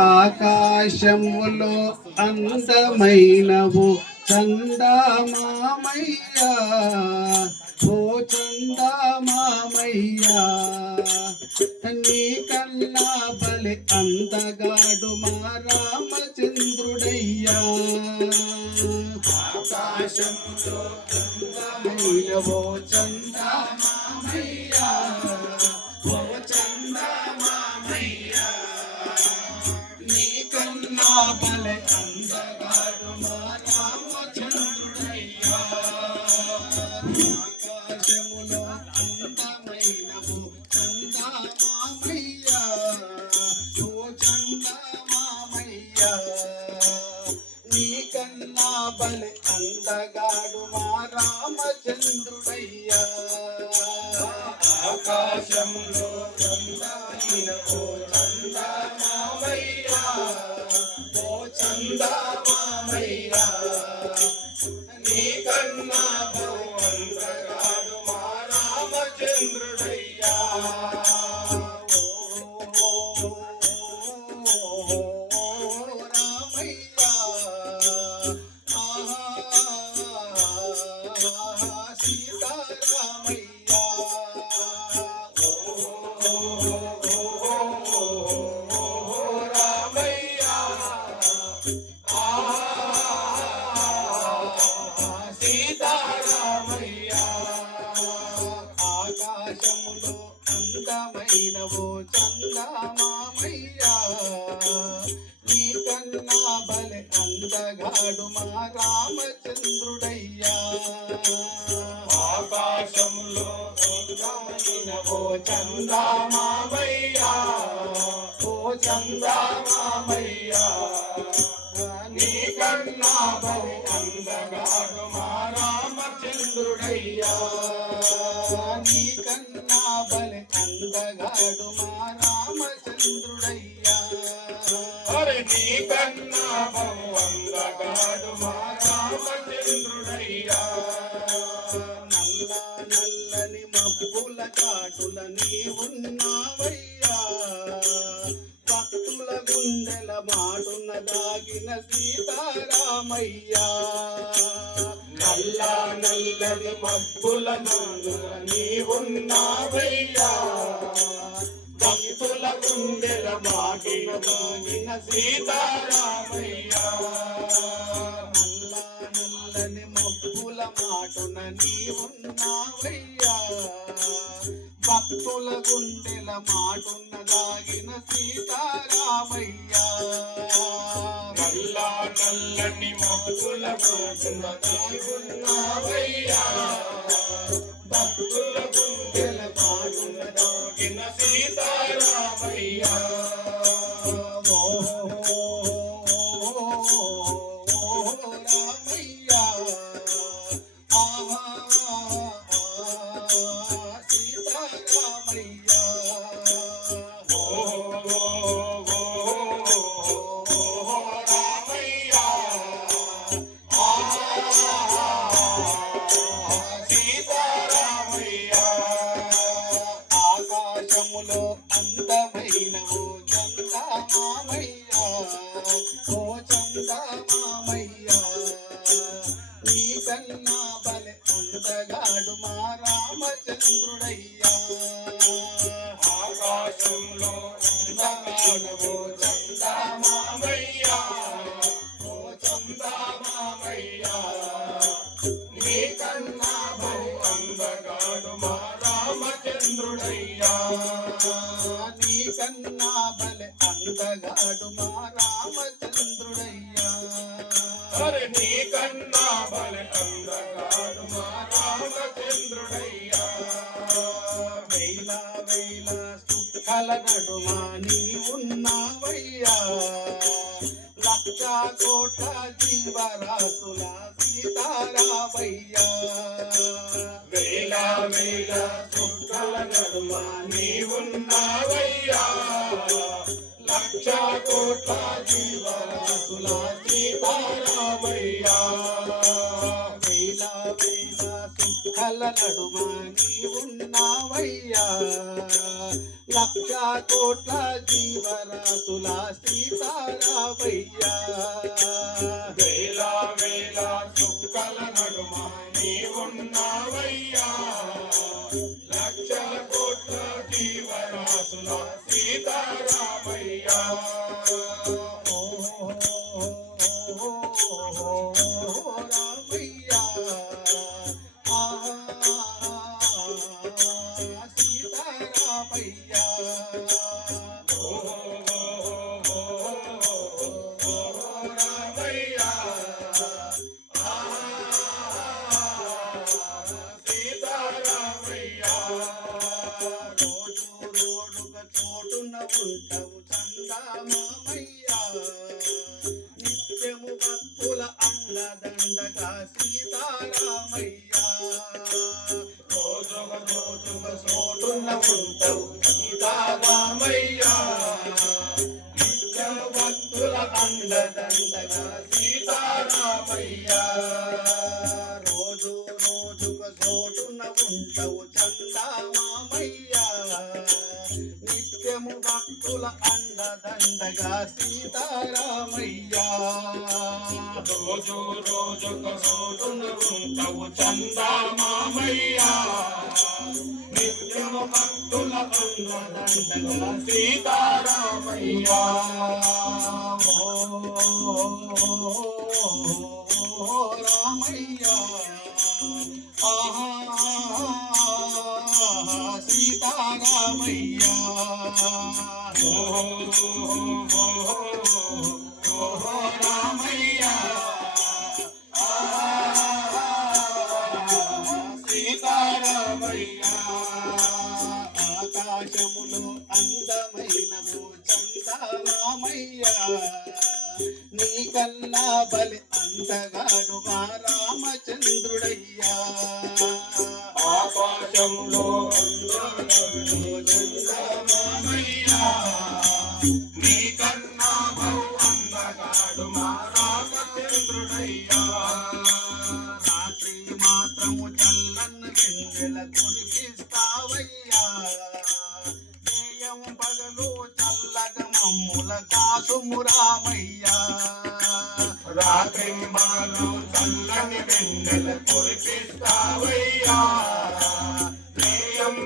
ఆకాశములో అందమైనవు చందమామయ్యా ఓ చందమామయ్యా నీ కన్నా బలి అందగాడు మా రామచంద్రుడయ్యా. ఆకాశంలో అందమైనవో చందమామయ్యా నీ కన్నా బలి అందగాడు మా రామచంద్రుడయ్యా ఆకాశంలో ఓ చందా మామయ్యా ఓ చందా మామయ్యా నీ కన్నా బలి అందగాడు మా రామచంద్రుడయ్యా. నీ అందగాడు మా రామచంద్రుడయ్యా నల్ల నల్లని మబ్బుల కాటుల నీ ఉన్నావయ్యా. భక్తుల గుండెల మాటున దాగిన సీతారామయ్యా. నల్ల నల్లని మబ్బుల నందున నీ గుండెల మాటిన దాగిన సీతారామయ్య. నల్ల నల్లని మబ్బుల మాటున నీ ఉన్నావయ్యా భక్తుల గుండెల మాటున్న దాగిన సీతారామయ్య. నల్ల నల్లని మబ్బుల మాటున దాగున్నావయ్యా. భక్తుల గుండెల మాటున్న దాగిన సీతారామయ్యా. రామచంద్రుడయ్యా ఆకాశంలో అందమైనవు చందమామయ్యా. ఓ చందమామయ్యా. నీ కన్నా బహు అందగాడు మా రామచంద్రుడయ్యా. నీ కన్నా బలి అందగాడు మా రామచంద్రుడయ్యా. అరే నీ కన్నా బలి అందగాడు మా రామచంద్రుడయ్యా. వేల వేల నీ ఉన్నావయ్యా? లక్ష కోట జీవరాశుల సీతారామయ్యా. వేల వేల సుఖల నడుమ నీవున్నావయ్యా లక్ష కోట జీవరాశుల సీతారామయ్యా వేల వేల లక్ష కోట్ల జీవరాశుల సీతారామయ్యా. వేల వేల నడుమ కోట్ల జీవరాశుల ఉంటావు చందామామయ్యా నిత్యము భక్తుల అండదండగా సీతారామయ్యా. రోజుగ రోజుగ చోటున ఉంటావు సీతారామయ్యా. నిత్యం భక్తుల అండదండగా సీతారామయ్యా. సీతారామయ్యా రోజు రోజుక చోటున ఉంటావు చందామామయ్యా నిత్యము భక్తుల అండదండగా సీతారామయ్యా రామయ్యా సీతారామయ్యా రామయ్యా సీతారామయ్యా ఆకాశములో అందమైనవు చందమామయ్యా నీకన్నా బలి అందగాడు మా రామచంద్రుడయ్యా. ఆకాశంలో అందరూ కాసుము రామయ్యా రాత్రి మాలు చల్లని వెన్నెల కురిపిస్తావయ్యా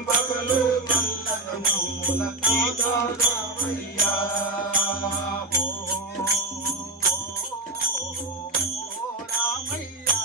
పగలు చల్లగ మమ్ముల కాదావయ్యా రామయ్యా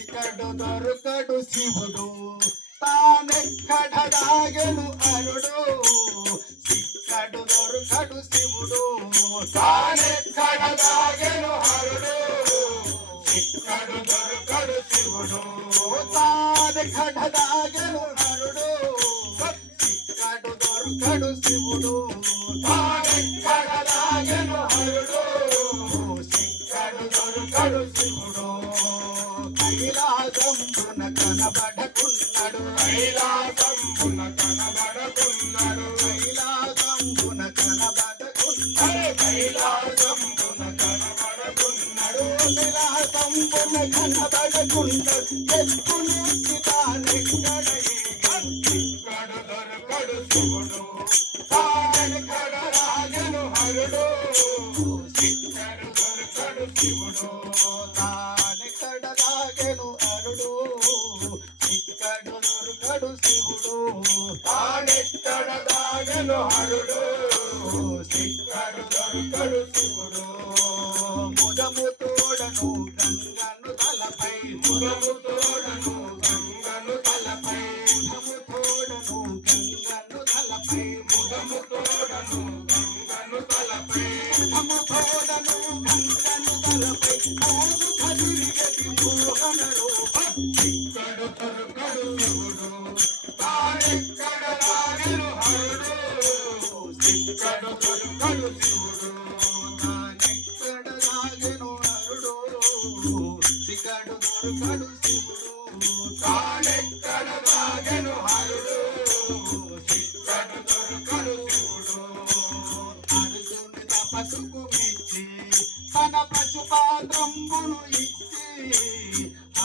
ఇక్కడు దొరకడు శివుడు తానెక్కడదాగెను అరుడు. ఇక్కడు దొరకడు శివుడు తానెక్కడ అరుడు. హరుడు ఇక్కడు దొరకడు శివుడు తానెక్కడదాగెను అరుడు. ఇక్కడు దొరకడు శివుడు తానెక్క కైలాసంబున కనబడకున్నాడు ఎత్తుని తానెక్కడ ఇక్కడు దొరకడు శివుడు తానెక్కడ రాగెను హరుడు దొరకడు శివుడు దొరకడు శివుడు తానెక్కడ హరుడు సాగెను నరుడు సిక్కడు దొరకడు శివుడు. తాడెక్కడ సాగెను హరుడు సిక్కడు దొరకడు శివుడు. అర్జుని తపస్సుకు మెచ్చి తన పశుపాత్రంబును ఇచ్చి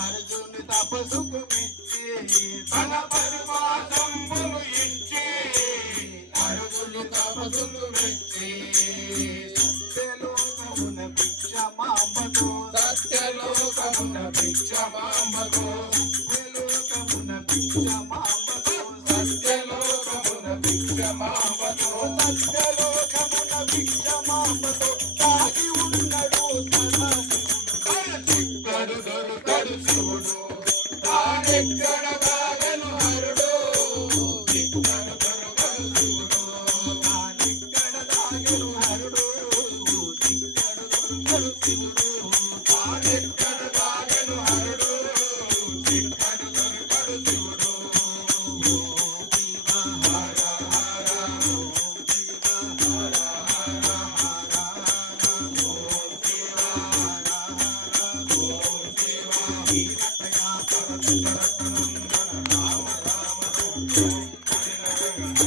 అర్జుని తపస్సుకు మెచ్చి తన